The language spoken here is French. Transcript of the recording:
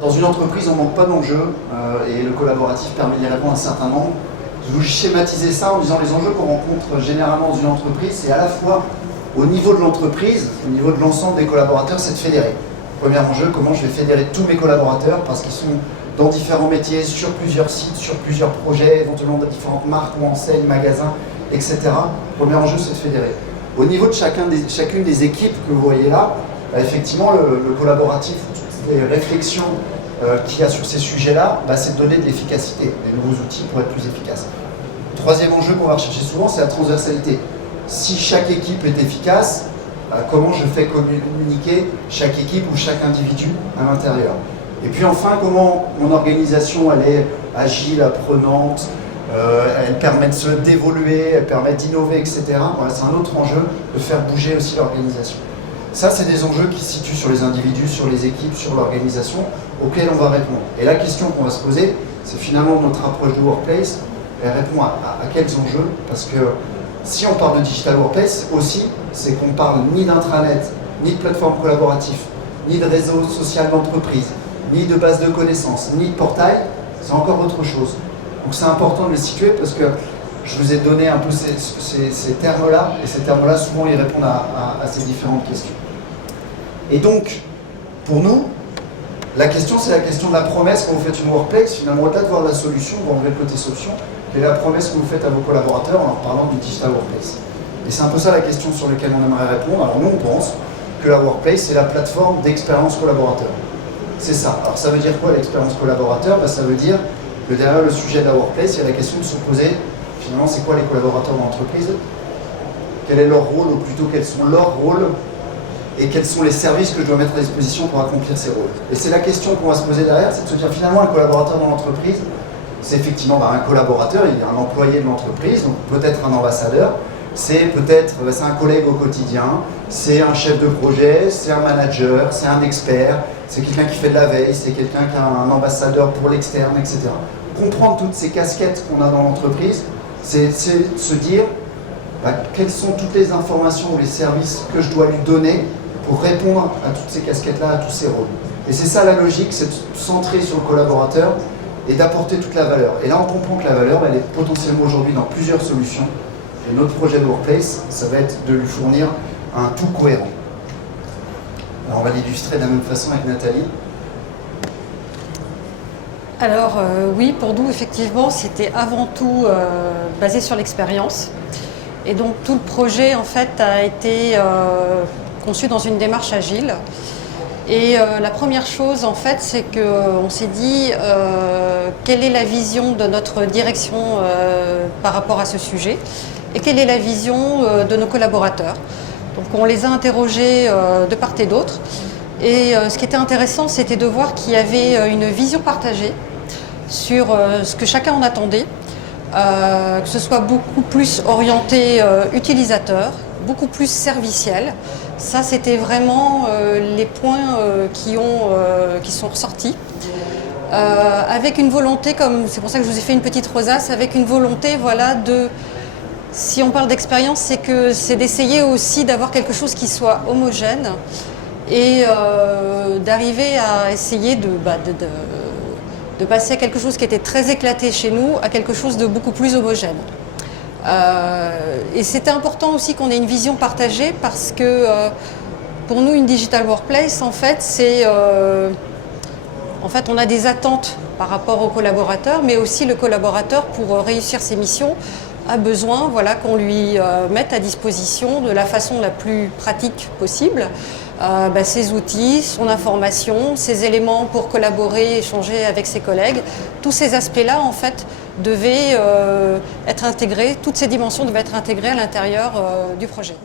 Dans une entreprise, on ne manque pas d'enjeux et le collaboratif permet d'y répondre à un certain nombre. Je vous schématisez ça en disant les enjeux qu'on rencontre généralement dans une entreprise, c'est à la fois au niveau de l'entreprise, au niveau de l'ensemble des collaborateurs, c'est de fédérer. Premier enjeu, comment je vais fédérer tous mes collaborateurs parce qu'ils sont dans différents métiers, sur plusieurs sites, sur plusieurs projets, éventuellement de différentes marques ou enseignes, magasins, etc. Premier enjeu, c'est de fédérer. Au niveau de chacune des équipes que vous voyez là, effectivement, le collaboratif, toutes les réflexions qu'il y a sur ces sujets-là, c'est de donner de l'efficacité, des nouveaux outils pour être plus efficaces. Troisième enjeu qu'on va rechercher souvent, c'est la transversalité. Si chaque équipe est efficace, comment je fais communiquer chaque équipe ou chaque individu à l'intérieur. Et puis enfin, comment mon organisation elle est agile, apprenante, elle permet de se d'évoluer, elle permet d'innover, etc. Voilà, c'est un autre enjeu de faire bouger aussi l'organisation. Ça, c'est des enjeux qui se situent sur les individus, sur les équipes, sur l'organisation, auxquels on va répondre. Et la question qu'on va se poser, c'est finalement notre approche de Workplace, elle répond à quels enjeux? Parce que si on parle de Digital Workplace aussi, c'est qu'on parle ni d'intranet, ni de plateforme collaborative, ni de réseau social d'entreprise, ni de base de connaissances, ni de portail, c'est encore autre chose. Donc c'est important de le situer parce que je vous ai donné un peu ces termes-là, et ces termes-là, souvent, ils répondent à ces différentes questions. Et donc, pour nous, la question, c'est la question de la promesse quand vous faites une workplace. Finalement, au-delà de voir la solution, on va enlever le côté solution, quelle est la promesse que vous faites à vos collaborateurs en leur parlant du digital workplace. Et c'est un peu ça la question sur laquelle on aimerait répondre. Alors nous, on pense que la workplace, c'est la plateforme d'expérience collaborateur. C'est ça. Alors ça veut dire quoi l'expérience collaborateur? Ça veut dire que derrière le sujet de la workplace, il y a la question de se poser finalement, c'est quoi les collaborateurs dans l'entreprise? Quel est leur rôle, ou plutôt quels sont leurs rôles et quels sont les services que je dois mettre à disposition pour accomplir ces rôles? Et c'est la question qu'on va se poser derrière, c'est de se dire finalement un collaborateur dans l'entreprise, c'est effectivement un collaborateur, il y a un employé de l'entreprise, donc peut-être un ambassadeur, c'est un collègue au quotidien, c'est un chef de projet, c'est un manager, c'est un expert, c'est quelqu'un qui fait de la veille, c'est quelqu'un qui a un ambassadeur pour l'externe, etc. Comprendre toutes ces casquettes qu'on a dans l'entreprise, c'est se dire quelles sont toutes les informations ou les services que je dois lui donner pour répondre à toutes ces casquettes-là, à tous ces rôles. Et c'est ça la logique, c'est de se centrer sur le collaborateur et d'apporter toute la valeur. Et là, on comprend que la valeur, elle est potentiellement aujourd'hui dans plusieurs solutions. Et notre projet de Workplace, ça va être de lui fournir un tout cohérent. Alors, on va l'illustrer de la même façon avec Nathalie. Alors oui, pour nous, effectivement, c'était avant tout basé sur l'expérience. Et donc tout le projet, en fait, a été conçu dans une démarche agile. Et la première chose, en fait, c'est qu'on s'est dit quelle est la vision de notre direction par rapport à ce sujet et quelle est la vision de nos collaborateurs. Donc on les a interrogés de part et d'autre. Et ce qui était intéressant, c'était de voir qu'il y avait une vision partagée sur ce que chacun en attendait, que ce soit beaucoup plus orienté utilisateur, beaucoup plus serviciel. Ça, c'était vraiment les points qui sont ressortis. Avec une volonté, c'est pour ça que je vous ai fait une petite rosace, avec une volonté, voilà, si on parle d'expérience, c'est d'essayer aussi d'avoir quelque chose qui soit homogène et d'arriver à essayer de passer à quelque chose qui était très éclaté chez nous à quelque chose de beaucoup plus homogène. Et c'était important aussi qu'on ait une vision partagée parce que pour nous, une Digital Workplace, en fait, on a des attentes par rapport aux collaborateurs, mais aussi le collaborateur, pour réussir ses missions, a besoin qu'on lui mette à disposition de la façon la plus pratique possible ses outils, son information, ses éléments pour collaborer, échanger avec ses collègues. Tous ces aspects-là, en fait, devaient être intégrés, toutes ces dimensions devaient être intégrées à l'intérieur du projet.